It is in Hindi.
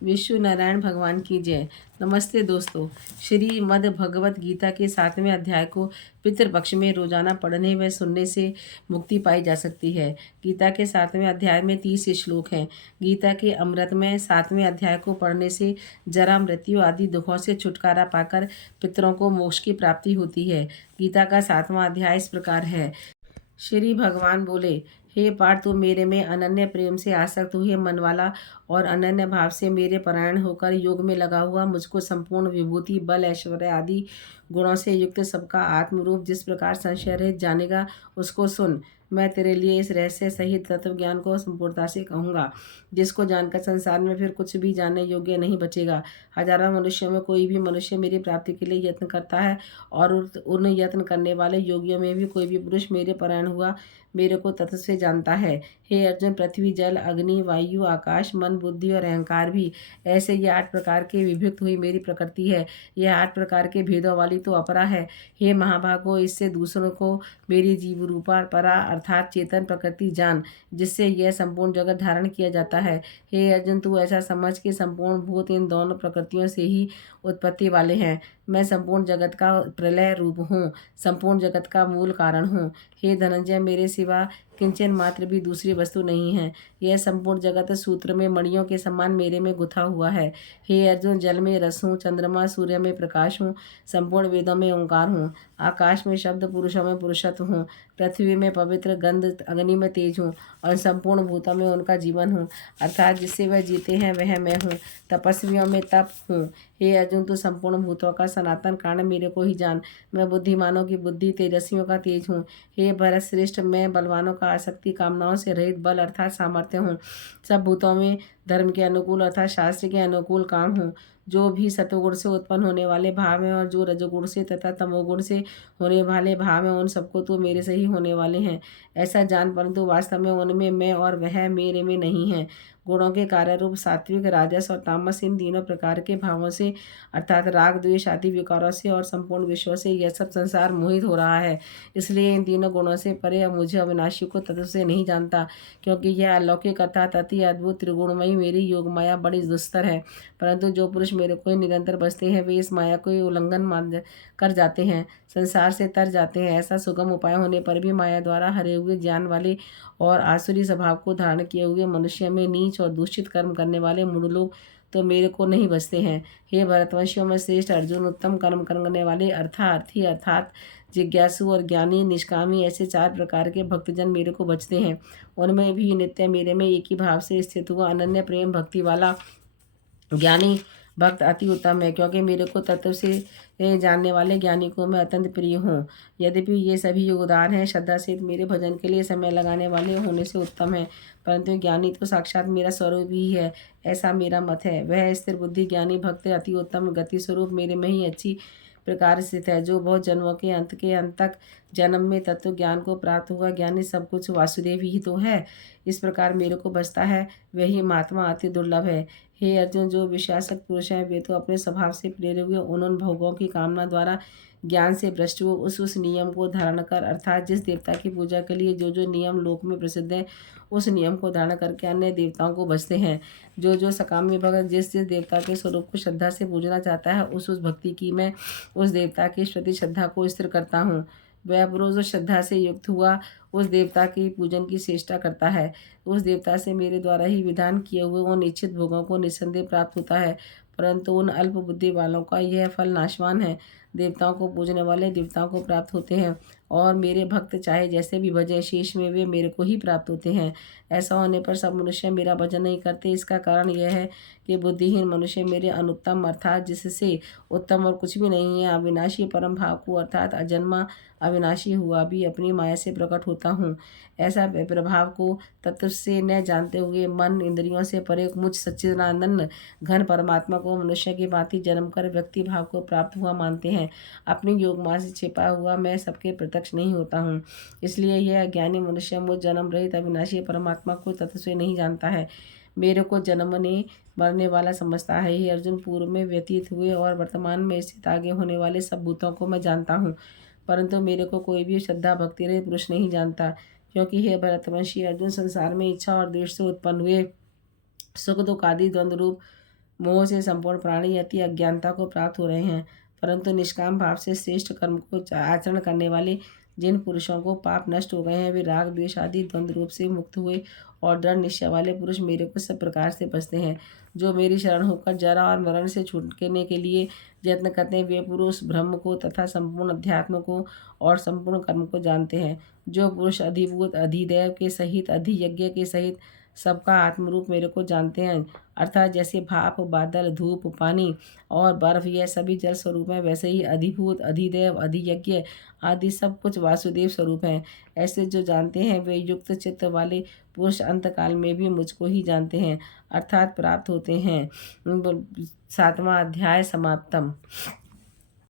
विश्व नारायण भगवान की जय। नमस्ते दोस्तों। श्रीमद् भगवत गीता के 7वें अध्याय को पितृपक्ष में रोजाना पढ़ने व सुनने से मुक्ति पाई जा सकती है। गीता के 7वें अध्याय में 30 श्लोक हैं। गीता के अमृत में 7वें अध्याय को पढ़ने से जरा मृत्यु आदि दुखों से छुटकारा पाकर पितरों को मोक्ष की प्राप्ति होती है। गीता का 7वां अध्याय इस प्रकार है। श्री भगवान बोले, हे पार्थ, तू मेरे में अनन्य प्रेम से आसक्त हुए मन वाला और अनन्य भाव से मेरे परायण होकर योग में लगा हुआ मुझको संपूर्ण विभूति, बल, ऐश्वर्य आदि गुणों से युक्त सबका आत्मरूप जिस प्रकार संशय रहित जानेगा, उसको सुन। मैं तेरे लिए इस रहस्य सहित तत्व ज्ञान को संपूर्णता से कहूँगा, जिसको जानकर संसार में फिर कुछ भी जानने योग्य नहीं बचेगा। हजारों मनुष्यों में कोई भी मनुष्य मेरी प्राप्ति के लिए यत्न करता है, और उन यत्न करने वाले योगियों में भी कोई भी पुरुष मेरे परायण हुआ मेरे को तत्व से जानता है। हे अर्जुन, पृथ्वी, जल, अग्नि, वायु, आकाश, मन, बुद्धि और अहंकार भी ऐसे ये 8 प्रकार के विभक्त हुई मेरी प्रकृति है। यह 8 प्रकार के भेदों वाली तो अपरा है। हे महाभागो, इससे दूसरों को मेरी जीव रूपा परा अर्थात चेतन प्रकृति जान, जिससे यह संपूर्ण जगत धारण किया जाता है। हे अर्जुन, तू ऐसा समझ कि संपूर्ण भूत इन दोनों प्रकृतियों से ही उत्पत्ति वाले हैं। मैं संपूर्ण जगत का प्रलय रूप हूँ, संपूर्ण जगत का मूल कारण हूँ। हे धनंजय, मेरे सिवा किंचन मात्र भी दूसरी वस्तु नहीं है। यह संपूर्ण जगत सूत्र में मणियों के समान मेरे में गुथा हुआ है। हे अर्जुन, जल में रस हूँ, चंद्रमा सूर्य में प्रकाश हूँ, संपूर्ण वेदों में ओंकार हूँ, आकाश में शब्द, पुरुषों में पुरुषत्व हूँ, पृथ्वी में पवित्र गंध, अग्नि में तेज हूँ, और संपूर्ण भूतों में उनका जीवन हूँ, अर्थात जिससे वह जीते हैं वह मैं हूँ। तपस्वियों में तप हूँ। हे अर्जुन, तू संपूर्ण भूतों का सनातन कारण मेरे को ही जान। मैं बुद्धिमानों की बुद्धि, तेजस्वियों का तेज हूँ। हे भरत श्रेष्ठ, मैं बलवानों का आसक्ति, कामनाओं से रहित बल अर्थात सामर्थ्य हूँ। सब भूतों में धर्म के अनुकूल अर्थात शास्त्र के अनुकूल काम हूँ। जो भी सतोगुण से उत्पन्न होने वाले भाव हैं और जो रजोगुण से तथा तमोगुण से होने वाले भाव हैं, उन सबको तो मेरे से ही होने वाले हैं, ऐसा जान। परंतु वास्तव में उनमें मैं और वह मेरे में नहीं है। गुणों के कार्य रूप सात्विक, राजस और तामस, इन तीनों प्रकार के भावों से अर्थात राग, द्वेष आदि विकारों से और संपूर्ण विश्व से यह सब संसार मोहित हो रहा है। इसलिए इन तीनों गुणों से परे मुझे अविनाशी को तत्व से नहीं जानता, क्योंकि यह अलौकिक अर्थात अति अद्भुत त्रिगुणमयी मेरी योग माया बड़ी दुस्तर है। परंतु जो पुरुष मेरे को निरंतर बसते हैं वे इस माया को उल्लंघन मान कर जाते हैं, संसार से तर जाते हैं। ऐसा सुगम उपाय होने पर भी माया द्वारा हरे हुए ज्ञान वाले और आसुरी स्वभाव को धारण किए हुए मनुष्य में नीच और दूषित कर्म करने वाले मूढ़ लोग तो मेरे को नहीं बसते हैं। हे भरतवंशियों में श्रेष्ठ अर्जुन, उत्तम कर्म करने वाले अर्थार्थी अर्थात जिज्ञासु और ज्ञानी, निष्कामी, ऐसे 4 प्रकार के भक्तजन मेरे को बचते हैं। उनमें भी नित्य मेरे में एक ही भाव से स्थित हुआ अनन्य प्रेम भक्ति वाला ज्ञानी भक्त अति उत्तम है, क्योंकि मेरे को तत्व से जानने वाले ज्ञानी को मैं अत्यंत प्रिय हूँ। यद्यपि ये सभी उदार हैं, श्रद्धा से मेरे भजन के लिए समय लगाने वाले होने से उत्तम है, परंतु ज्ञानी तो साक्षात मेरा स्वरूप ही है, ऐसा मेरा मत है। वह स्थिर बुद्धि ज्ञानी भक्त अति उत्तम गति स्वरूप मेरे में ही अच्छी प्रकार स्थित है, जो बहुत जन्मों के अंत तक जन्म में तत्व ज्ञान को प्राप्त हुआ ज्ञानी सब कुछ वासुदेव ही तो है। इस प्रकार मेरे को बसता है, वही महात्मा अति दुर्लभ है। हे अर्जुन, जो विषयासक्त पुरुष हैं वे तो अपने स्वभाव से प्रेरे हुए उन भोगों की कामना द्वारा ज्ञान से भ्रष्ट हुए उस नियम को धारण कर अर्थात जिस देवता की पूजा के लिए जो नियम लोक में प्रसिद्ध है, उस नियम को धारण करके अन्य देवताओं को भजते हैं। जो सकामी भगत जिस देवता के स्वरूप को श्रद्धा से पूजना चाहता है, उस भक्ति की मैं उस देवता के प्रति श्रद्धा को स्थिर करता हूँ। वह पुरुष जो श्रद्धा से युक्त हुआ उस देवता की पूजन की चेष्टा करता है, उस देवता से मेरे द्वारा ही विधान किए हुए उन इच्छित भोगों को निस्संदेह प्राप्त होता है। परंतु उन अल्प बुद्धि वालों का यह फल नाशवान है। देवताओं को पूजने वाले देवताओं को प्राप्त होते हैं, और मेरे भक्त चाहे जैसे भी भजें, शेष में वे मेरे को ही प्राप्त होते हैं। ऐसा होने पर सब मनुष्य मेरा भजन नहीं करते। इसका कारण यह है कि बुद्धिहीन मनुष्य मेरे अनुत्तम अर्थात जिससे उत्तम और कुछ भी नहीं है अविनाशी परम भाव को अर्थात अजन्मा अविनाशी हुआ भी अपनी माया से प्रकट होता हूँ, ऐसा प्रभाव को तत्व से न जानते हुए मन इंद्रियों से परे मुझ सच्चिदानंद घन परमात्मा को मनुष्य की भांति जन्म कर व्यक्ति भाव को प्राप्त हुआ मानते हैं। अपनी योग माया से छिपा हुआ मैं सबके प्रत्यक्ष नहीं होता हूँ। इसलिए यह अज्ञानी मनुष्य मुझ जन्म रहित अविनाशी परमात्मा को तत्व से नहीं जानता है, मेरे को जन्मने मरने वाला समझता है। ही अर्जुन, पूर्व में व्यतीत हुए और वर्तमान में स्थित आगे होने वाले सब भूतों को मैं जानता हूँ, परंतु मेरे को कोई भी श्रद्धा भक्ति रहित पुरुष नहीं जानता, क्योंकि हे भरतवंशी अर्जुन, संसार में इच्छा और द्वेष से उत्पन्न हुए सुख दुख आदि द्वंद्व रूप मोह से संपूर्ण प्राणी अति अज्ञानता को प्राप्त हो रहे हैं, परंतु निष्काम भाव से श्रेष्ठ कर्म को आचरण करने वाले जिन पुरुषों को पाप नष्ट हो गए हैं, वे राग द्वेष आदि द्वंद्व रूप से मुक्त हुए और दृढ़ निश्चय वाले पुरुष मेरे को सब प्रकार से बसते हैं। जो मेरी शरण होकर जरा और मरण से छूटने के लिए यत्न करते हैं, वे पुरुष ब्रह्म को तथा संपूर्ण अध्यात्म को और संपूर्ण कर्म को जानते हैं। जो पुरुष अधिभूत अधिदेव के सहित अधियज्ञ के सहित सबका आत्मरूप मेरे को जानते हैं, अर्थात जैसे भाप बादल धूप पानी और बर्फ यह सभी जल स्वरूप है, वैसे ही अधिभूत अधिदेव अधियज्ञ आदि सब कुछ वासुदेव स्वरूप हैं। ऐसे जो जानते हैं वे युक्त चित्त वाले पुरुष अंतकाल में भी मुझको ही जानते हैं, अर्थात प्राप्त होते हैं। 7वां अध्याय समाप्तम।